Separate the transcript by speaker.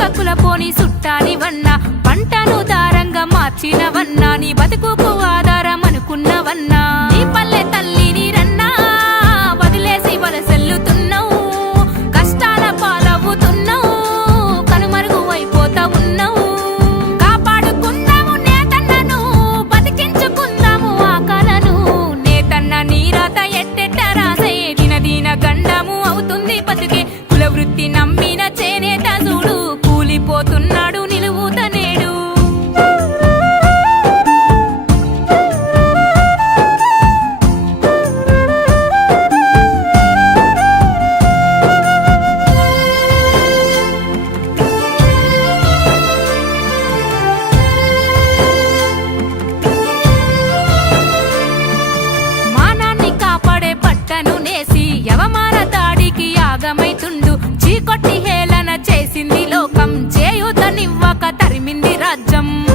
Speaker 1: కక్కుల పోని సుట్టానివన్న పంటను దారంగా మార్చిన వన్న నీ బతుకు ఆధారం అనుకున్నవన్నా నీ పల్లె తల్లి నీరన్నా వదిలేసి వలసెల్లుతున్నావు. కష్టాల పాలవుతున్నావు కనుమరుగు అయిపోతా ఉన్నావు కాపాడుకుందాము నేతన్నను బతికించుకుందాము ఆ కలను. నేతన్న నీరాత ఎట్టెట్ట రాసే దిన దిన గండము అవుతుంది బతికే కొట్టి హేళన చేసింది లోకం. చేయూతనివ్వక తరిమింది రాజ్యం.